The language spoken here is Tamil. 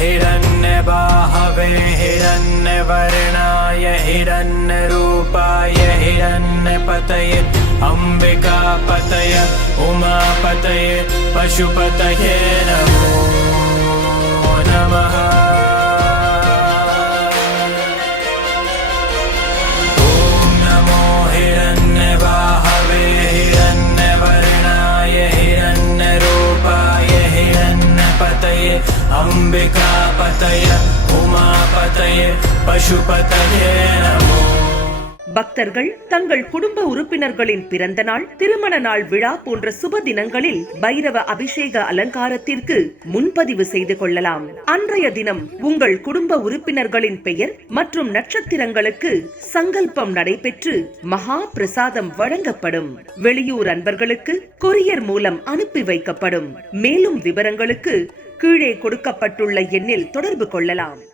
हिरण्यबाहवे हिरण्यवर्णाय हिरण्यरूपाय हिरण्यपतये अम्बिकापतये उमापतये पशुपतये नमो नमः। ॐ नमो हिरण्यबाहवे हिरण्यवर्णाय हिरण्यरूपाय हिरण्यपतये अम्बिकापतये उमापतये पशुपतये नमो। பக்தர்கள் தங்கள் குடும்ப உறுப்பினர்களின் பிறந்த நாள், திருமண நாள் விழா போன்ற சுப தினங்களில் பைரவ அபிஷேக அலங்காரத்திற்கு முன்பதிவு செய்து கொள்ளலாம். அன்றைய தினம் உங்கள் குடும்ப உறுப்பினர்களின் பெயர் மற்றும் நட்சத்திரங்களுக்கு சங்கல்பம் நடைபெற்று மகா பிரசாதம் வழங்கப்படும். வெளியூர் அன்பர்களுக்கு கொரியர் மூலம் அனுப்பி வைக்கப்படும். மேலும் விவரங்களுக்கு கீழே கொடுக்கப்பட்டுள்ள எண்ணில் தொடர்பு கொள்ளலாம்.